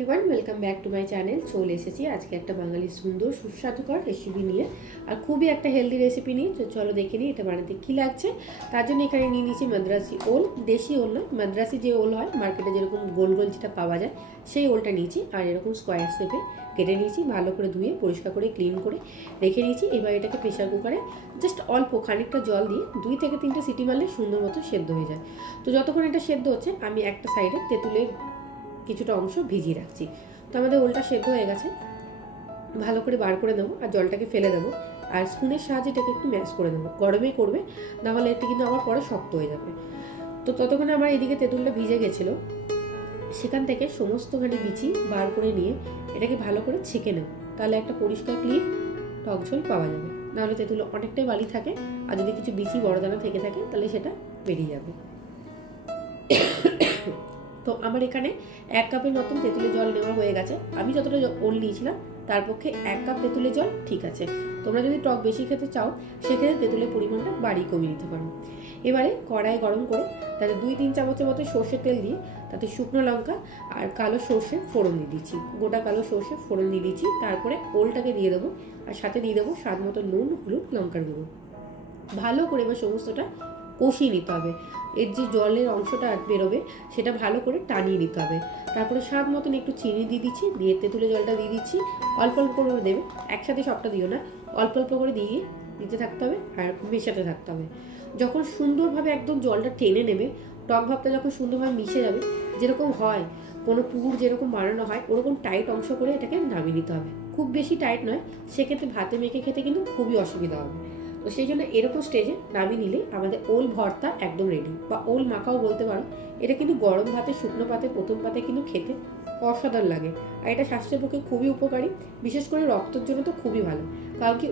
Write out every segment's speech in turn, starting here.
Everyone, welcome back to my channel. চলে এসেছি আজকে একটা বাঙালি সুন্দর সুস্বাদুকর রেসিপি নিয়ে, আর খুবই একটা হেলদি রেসিপি নিয়ে। তো চলো দেখে নিই এটা বানাতে কী লাগছে। তার জন্য এখানে নিয়ে নিয়েছি মাদ্রাসি ওল, দেশি ওল নয়, মাদ্রাসি যে ওল হয় মার্কেটে যেরকম গোল গোল যেটা পাওয়া যায় সেই ওলটা নিয়েছি। আর এরকম স্কোয়ার শেপে কেটে নিয়েছি, ভালো করে ধুয়ে পরিষ্কার করে ক্লিন করে রেখে নিয়েছি। এবার এটাকে প্রেশার কুকারে জাস্ট অল্প খানিকটা জল দিয়ে 2 থেকে 3টে সিটি মারলে সুন্দর মতো সেদ্ধ হয়ে যায়। তো যতক্ষণ এটা সেদ্ধ হচ্ছে আমি একটা সাইডে তেঁতুলের কিছুটা অংশ ভিজিয়ে রাখছি। তো আমাদের ওলটা সেদ্ধ হয়ে গেছে, ভালো করে বার করে দেবো আর জলটাকে ফেলে দেবো। আর স্পুনের সাহায্যে এটাকে একটু ম্যাশ করে দেবো, গরমেই করবে, নাহলে এটা কিন্তু আবার পরে শক্ত হয়ে যাবে। তো ততক্ষণে আমার এদিকে তেঁতুলটা ভিজে গেছিলো, সেখান থেকে সমস্তখানি বিচি বার করে নিয়ে এটাকে ভালো করে ছেঁকে নেব, তাহলে একটা পরিষ্কার ক্লিন টক ঝোল পাওয়া যাবে। নাহলে তেঁতুলে অনেকটাই বালি থাকে, আর যদি কিছু বিচি বড় দানা থেকে থাকে তাহলে সেটা বেরিয়ে যাবে। তো আমার এখানে 1 কাপের মতন তেঁতুলের জল নেওয়া হয়ে গেছে। আমি যতটা ওল নিয়েছিলাম তার পক্ষে 1 কাপ তেঁতুলের জল ঠিক আছে। তোমরা যদি টক বেশি খেতে চাও সেক্ষেত্রে তেঁতুলের পরিমাণটা বাড়িয়ে কমিয়ে নিতে পারো। এবারে কড়াই গরম করে তাতে 2-3 চামচের মতো সর্ষের তেল দিয়ে তাতে শুকনো লঙ্কা আর কালো সর্ষে ফোড়ন দিয়ে দিচ্ছি, গোটা কালো সর্ষে ফোড়ন দিয়ে দিচ্ছি। তারপরে ওলটাকে দিয়ে দেবো, আর সাথে দিয়ে দেবো স্বাদ মতো নুন, হলুদ, লঙ্কার গুঁড়ো। ভালো করে এবার সমস্তটা কষিয়ে নিতে হবে। এর যে জলের অংশটা বেরোবে সেটা ভালো করে টানিয়ে নিতে হবে। তারপরে স্বাদ মতন একটু চিনি দিয়ে দিচ্ছি, দিয়ে তেঁতুলের জলটা দিয়ে দিচ্ছি। অল্প অল্প করে দেবে, একসাথে সবটা দিও না, অল্প অল্প করে দিয়ে দিতে থাকতে হবে আর মেশাতে থাকতে হবে। যখন সুন্দরভাবে একদম জলটা টেনে নেবে, টক ভাবটা যখন সুন্দরভাবে মিশে যাবে, যেরকম হয় কোনো পুকুর যেরকম বানানো হয় ওরকম টাইট অংশ করে এটাকে নামিয়ে নিতে হবে। খুব বেশি টাইট নয়, সেক্ষেত্রে ভাতে মেখে খেতে কিন্তু খুবই অসুবিধা হবে। তো সেই জন্য এরকম স্টেজে নামিয়ে নিলে আমাদের ওল ভর্তা একদম রেডি, বা ওল মাখাও বলতে পারো। এটা কিন্তু গরম ভাতে, শুকনো পাতে, প্রথম পাতে কিন্তু খেতে অসাধারণ লাগে। আর এটা স্বাস্থ্যের পক্ষে খুবই উপকারী, বিশেষ করে রক্তের জন্য তো খুবই ভালো। কারণ কি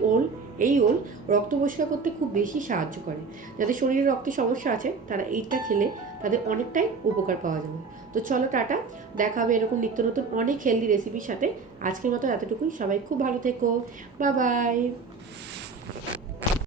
এই ওল রক্ত পরিষ্কার করতে খুব বেশি সাহায্য করে। যাদের শরীরে রক্তের সমস্যা আছে তারা এইটা খেলে তাদের অনেকটাই উপকার পাওয়া যাবে। তো চলো টাটা, দেখা হবে এরকম নিত্য নতুন অনেক হেলদি রেসিপির সাথে। আজকের মতো এতটুকুই, সবাই খুব ভালো থেকো, বাই বাই।